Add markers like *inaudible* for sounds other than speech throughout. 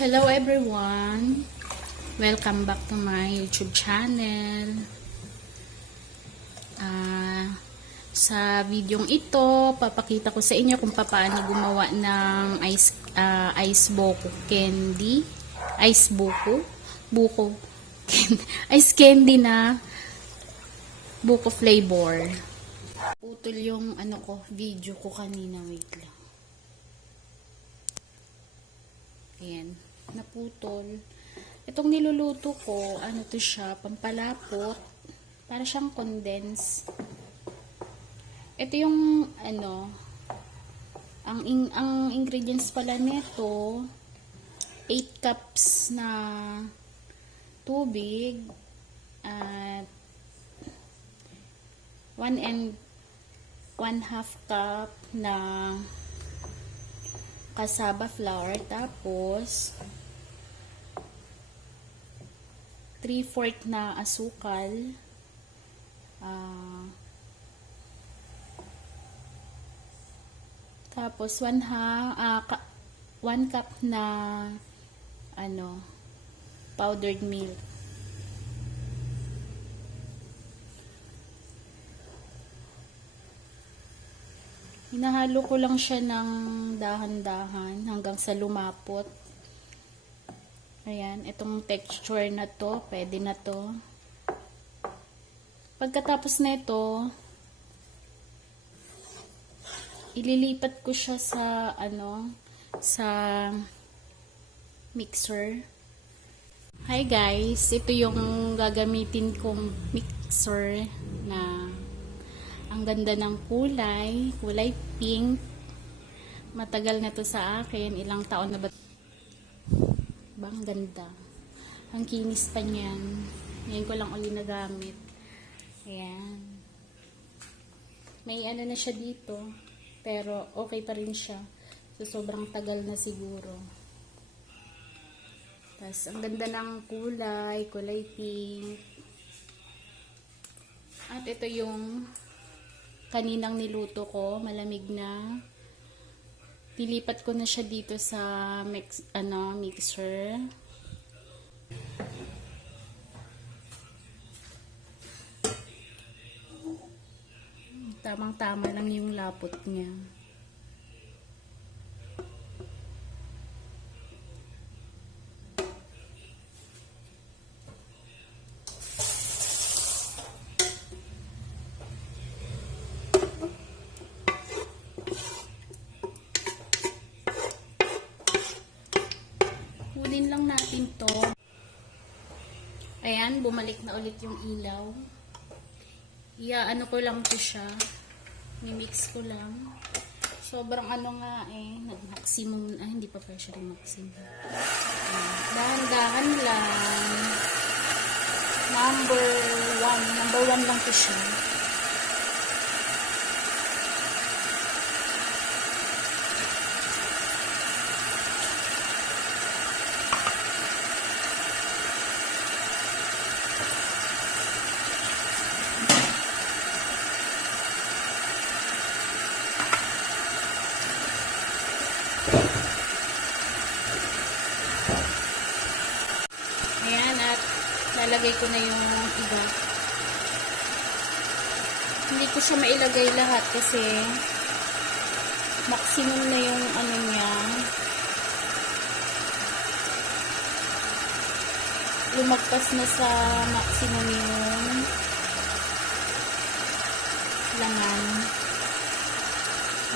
Hello everyone! Welcome back to my YouTube channel. Ah, sa videong ito, papakita ko sa inyo kung paano gumawa ng ice ah, ice buko candy, ice buko, buko, *laughs* ice candy na buko flavor. Putol yung ano ko, video ko kanina, wait lang. Ayan, naputol. Itong niluluto ko, ano to siya, pampalapot. Para siyang condense. Ito yung, ano, ang, ing, ang ingredients pala nito, 8 cups na tubig, at 1 and 1 half cup na cassava flour, tapos 3-4 na asukal, ah, tapos 1 ha, ah, ka, 1 cup na ano, powdered milk. Hinahalo ko lang siya ng dahan-dahan hanggang sa lumapot. Ayan, itong texture na to, pwede na to. Pagkatapos na ito, ililipat ko siya sa, ano, sa mixer. Hi guys, ito yung gagamitin kong mixer na ang ganda ng kulay, kulay pink. Matagal na to sa akin, ilang taon na ba? Bang ganda. Ang kinis pa niyan. Ngayon ko lang uli nagamit. Ayan. May ano na siya dito, pero okay pa rin siya. So, sobrang tagal na siguro. Tapos, ang ganda ng kulay, kulay pink. At ito yung kaninang niluto ko, malamig na. Nilipat ko na siya dito sa mix, ano, mixer. Tamang-tama lang yung lapot niya. Ayan, bumalik na ulit yung ilaw. Iya, ano ko lang to siya. Mimix ko lang. Sobrang ano nga eh, nag-maximum, ah hindi pa pa siya maximum. Dahan-dahan lang. Number one, number one lang to siya. Ayan, at lalagay ko na yung iba. Hindi ko siya mailagay lahat kasi maximum na yung ano niya. Lumagpas na sa maximum yung langan.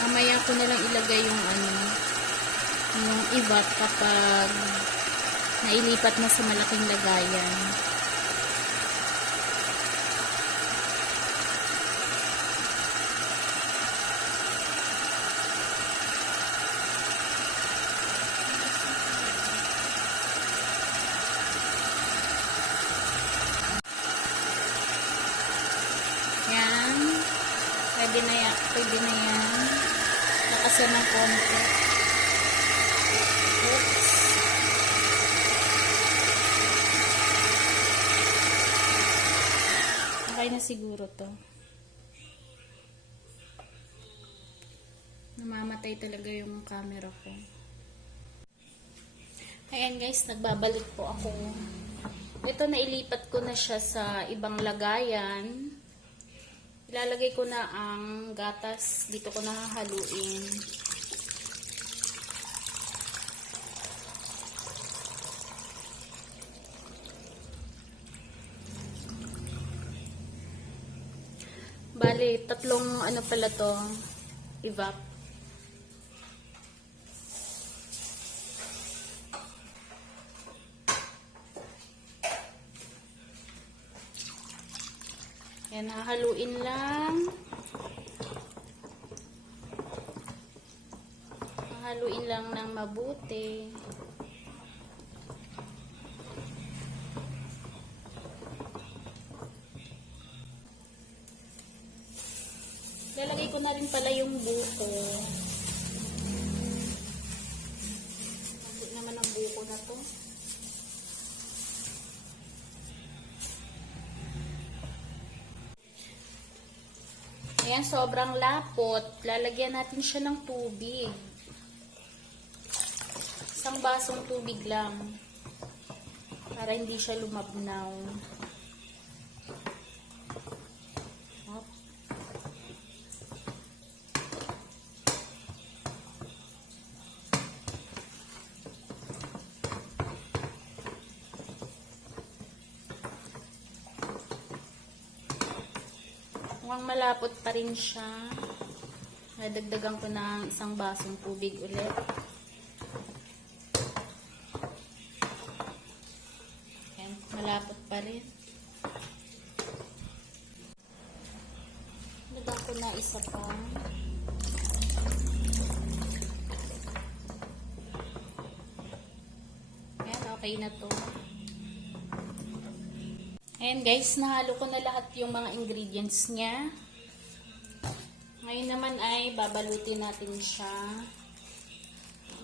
Mamaya ko na lang ilagay yung ano, yung iba kapag nailipat na sa malaking lagayan. Yan. Pwede na yan. Pwede na yan. Lakasan ng konti. Oops. Okay na siguro to. Namamatay talaga yung camera ko. Ayan guys, nagbabalik po ako. Ito nailipat ko na siya sa ibang lagayan. Ilalagay ko na ang gatas. Dito ko na haluin. Bali, tatlong ano pala to, evap. Yan, hahaluin lang. Hahaluin lang ng mabuti. Lalagay ko na rin pala yung buko. Hindi naman ang buko na to. Ayan, sobrang lapot. Lalagyan natin siya ng tubig. Isang basong tubig lang. Para hindi siya lumabnaw. Mukhang malapot pa rin siya. Nadagdagan ko ng isang basong tubig ulit. Yan, malapot pa rin. Lagyan ko na isa pa. Yan, okay na to. Ayan guys, nahalo ko na lahat yung mga ingredients niya. Ngayon naman ay babalutin natin siya.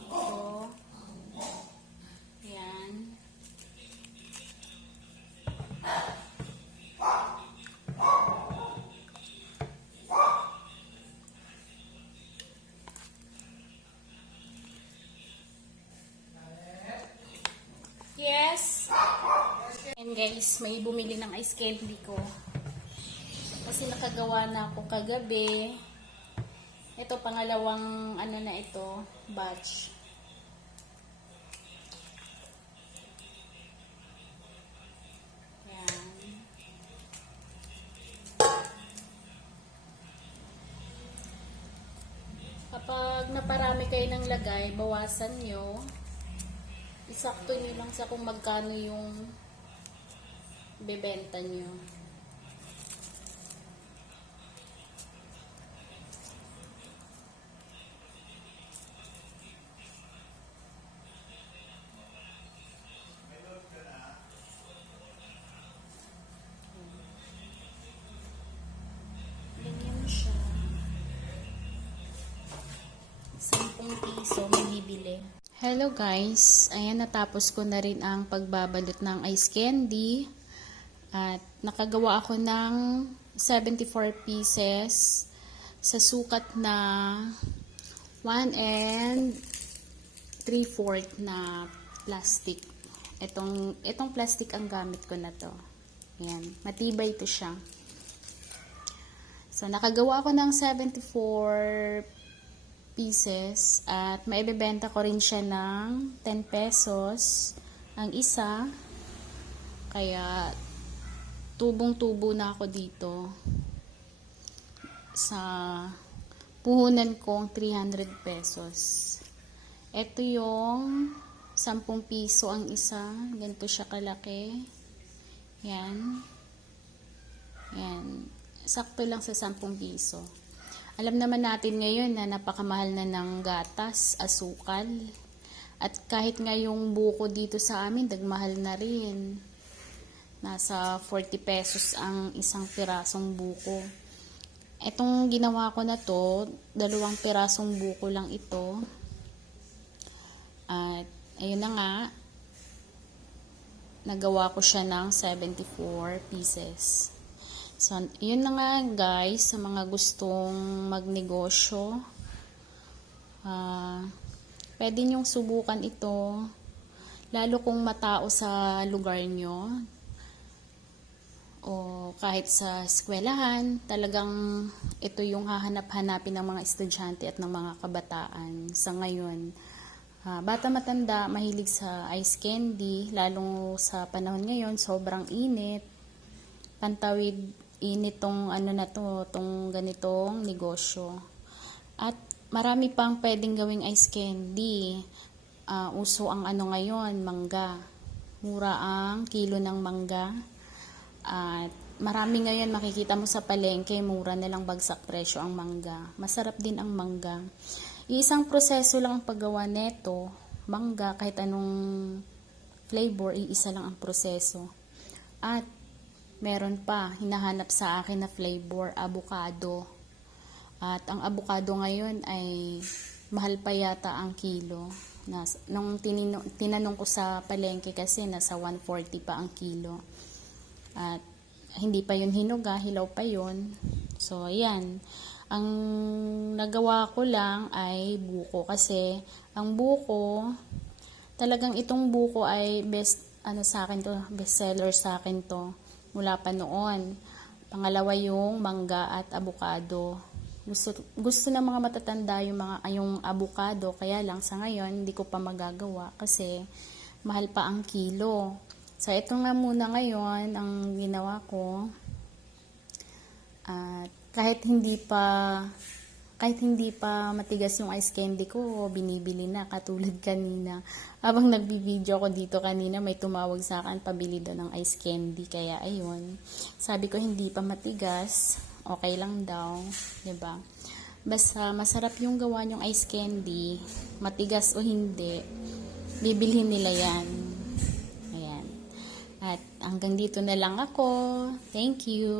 Ito. Ayan. Yes. Guys, may bumili ng ice candy ko. Kasi nakagawa na ako kagabi. Ito, pangalawang ano na ito, batch. Kapag naparami kayo ng lagay, bawasan nyo. Isakto nyo lang sa kung magkano yung bebenta nyo. Ganyan siya. 10 piso bibili. Hello guys, ayan natapos ko na rin ang pagbabalot ng ice candy. At nakagawa ako ng 74 pieces sa sukat na 1 and 3 4 na plastic. Itong, itong plastic ang gamit ko na to. Ayan, matibay to siya. So, nakagawa ako ng 74 pieces at maibebenta ko rin siya ng 10 pesos ang isa. Kaya, tubong-tubo na ako dito sa puhunan kong 300 pesos. Ito yung 10 piso ang isa. Ganito siya kalaki. Yan. Yan. Sakto lang sa 10 piso. Alam naman natin ngayon na napakamahal na ng gatas, asukal. At kahit nga yung buko dito sa amin, dagmahal na rin. Nasa 40 pesos ang isang pirasong buko. Etong ginawa ko na to, dalawang pirasong buko lang ito. At ayun na nga, nagawa ko siya ng 74 pieces. So, yun na nga guys, sa mga gustong magnegosyo, ah pwede nyong subukan ito. Lalo kung matao sa lugar nyo, o kahit sa eskwelahan, talagang ito yung hahanap-hanapin ng mga estudyante at ng mga kabataan sa ngayon. Ah, bata matanda, mahilig sa ice candy, lalong sa panahon ngayon, sobrang init. Pantawid init tong ano na to, tong ganitong negosyo. At marami pang pwedeng gawing ice candy. Ah, uso ang ano ngayon, mangga. Mura ang kilo ng mangga. At marami ngayon makikita mo sa palengke, mura na lang bagsak presyo ang mangga. Masarap din ang mangga. Iisang proseso lang ang paggawa neto, mangga, kahit anong flavor, iisa lang ang proseso. At meron pa, hinahanap sa akin na flavor, avocado. At ang avocado ngayon ay mahal pa yata ang kilo. Nas, nung tinino, tinanong ko sa palengke kasi nasa 140 pa ang kilo. At hindi pa yun hinuga, hilaw pa yun. So, ayan. Ang nagawa ko lang ay buko kasi ang buko, talagang itong buko ay best, ano sa akin to, best seller sa akin to mula pa noon. Pangalawa yung mangga at avocado. Gusto, gusto ng mga matatanda yung mga yung avocado, kaya lang sa ngayon hindi ko pa magagawa kasi mahal pa ang kilo. So, ito nga muna ngayon ang ginawa ko. At kahit hindi pa kahit hindi pa matigas yung ice candy ko, binibili na katulad *laughs* kanina. Habang nagbibideo ko dito kanina, may tumawag sa akin pabili daw ng ice candy. Kaya ayun, sabi ko hindi pa matigas, okay lang daw, 'di ba? Basta masarap yung gawa yung ice candy, matigas o hindi, bibilhin nila 'yan. At hanggang dito na lang ako. Thank you.